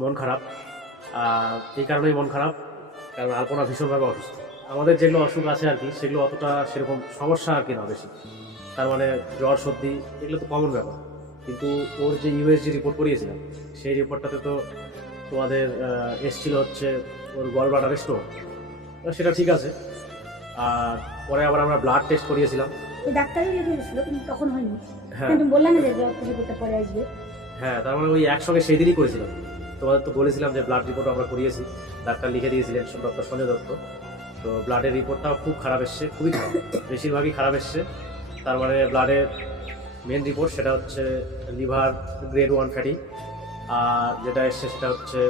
মন খারাপ। এই কারণেই মন খারাপ, কারণ আলপনা ভীষণভাবে অসুস্থ। আমাদের যেগুলো অসুখ আছে আর কি, সেগুলো অতটা সেরকম সমস্যা আর কি না বেশি। তার মানে জ্বর সর্দি এগুলো তো কমন ব্যাপার, কিন্তু ওর যে ইউএসজি রিপোর্ট করিয়েছিলাম, সেই রিপোর্টটাতে তো তোমাদের এসছিল হচ্ছে ওর গল ব্লাডারে স্টোন। সেটা ঠিক আছে। আর পরে আবার আমরা ব্লাড টেস্ট করিয়েছিলাম। ওই ডাক্তারই লিখে দিয়েছিল, কিন্তু তখন হয়নি। হ্যাঁ তুমি বললে না যে রক্ত রিপোর্টটা পরে আসবে। হ্যাঁ, তার মানে ওই একসঙ্গে সেই দিনই করেছিলাম। তোমাদের তো বলেছিলাম যে ব্লাড রিপোর্ট আমরা করিয়েছি, ডাক্তার লিখে দিয়েছিলেন, ডক্টর সঞ্জয় দত্ত। তো ব্লাডের রিপোর্টটাও খুব খারাপ এসছে, খুবই খারাপ, বেশিরভাগই খারাপ এসছে। তার মানে ব্লাডের মেন রিপোর্ট সেটা হচ্ছে লিভার গ্রেড 1 ফ্যাটি, আর যেটা এসছে সেটা হচ্ছে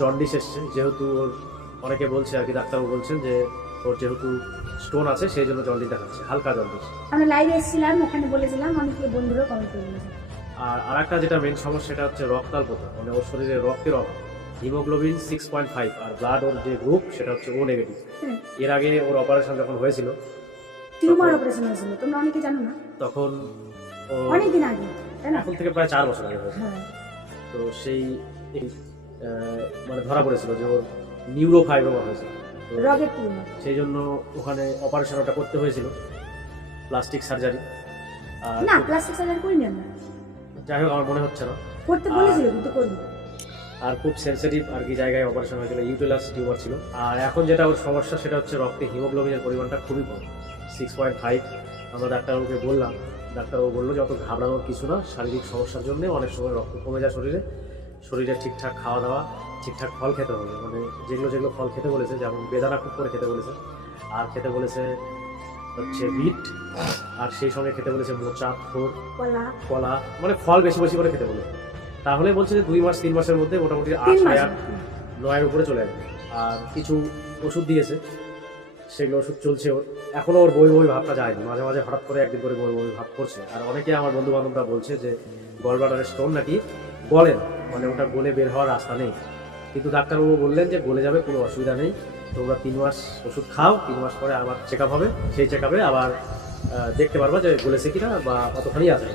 জন্ডিস এসছে। যেহেতু ওর অনেকে বলছে আর কি, ডাক্তারবাবু বলছেন যে ওর যেহেতু স্টোন আছে সেই জন্য জন্ডিস দেখাচ্ছে, হালকা জন্ডিস। আমরা লাইভে এসেছিলাম, ওখানে বলেছিলাম, অনেকে বন্ধুরাও কমেন্ট করে বলেছে। আর একটা যেটা মেন সমস্যা সেটা হচ্ছে রক্তাল্পতা, মানে ওর শরীরে রক্তের অভাব। হিমোগ্লোবিন 6.5, আর ব্লাড ওর যে গ্রুপ সেটা হচ্ছে ও নেগেটিভ। এর আগে ওর অপারেশন যখন হয়েছিল, টিউমার অপারেশন হয়েছিল, তোমরা অনেকে জানো না, তখন ও অনেকদিন আগে, তাই না? এখন থেকে প্রায় 4 বছর আগে হয়েছে। হ্যাঁ। তো সেই মানে ধরা পড়েছিল যে ওর নিউরোফাইব্রোমা হয়েছে। তো রগের টিউমার। সেই জন্য ওখানে অপারেশন ওটা করতে হয়েছিল, প্লাস্টিক সার্জারি। আর না, প্লাস্টিক সার্জারি করিনি আমরা। যাই হোক, আমার মনে হচ্ছে না। করতে বলেছিল, কিন্তু করিনি। আর খুব সেন্সিটিভ আর কি জায়গায় অপারেশন হয়েছিল, ইউটেরাস টিউমার ছিল। আর এখন যেটা ওর সমস্যা সেটা হচ্ছে রক্তে হিমোগ্লোবিনের পরিমাণটা খুবই কম, 6.5। আমরা ডাক্তারবাবুকে বললাম, ডাক্তারবাবু বললো যে অত ঘাবড়ানোর কিছু না, শারীরিক সমস্যার জন্য অনেক সময় রক্ত কমে যায় শরীরে ঠিকঠাক খাওয়া দাওয়া, ঠিকঠাক ফল খেতে হবে, মানে যেগুলো যেগুলো ফল খেতে বলেছে, যেমন বেদানা খুব করে খেতে বলেছে, আর খেতে বলেছে হচ্ছে বিট, আর সেই সঙ্গে খেতে বলেছে মোচা, থোর, কলা, মানে ফল বেশি বেশি করে খেতে বলেছে। তাহলে বলছে যে 2 মাস 3 মাসের মধ্যে মোটামুটি 8, 8, 9 উপরে চলে আসবে। আর কিছু ওষুধ দিয়েছে, সেগুলো ওষুধ চলছে ওর। এখনও ওর বই ভাবটা যায়নি, মাঝে মাঝে হঠাৎ করে একদিন করে বই ভাব করছে। আর অনেকে আমার বন্ধু বান্ধবরা বলছে যে গল ব্লাডারের স্টোন নাকি গলে না, মানে ওটা গলে বের হওয়ার রাস্তা নেই। কিন্তু ডাক্তারবাবু বললেন যে গলে যাবে, কোনো অসুবিধা নেই, তোমরা 3 মাস ওষুধ খাও, 3 মাস পরে আবার চেক আপ হবে, সেই চেক আপে আবার দেখতে পারবা যে গলেছে কিনা বা কতখানি আছে।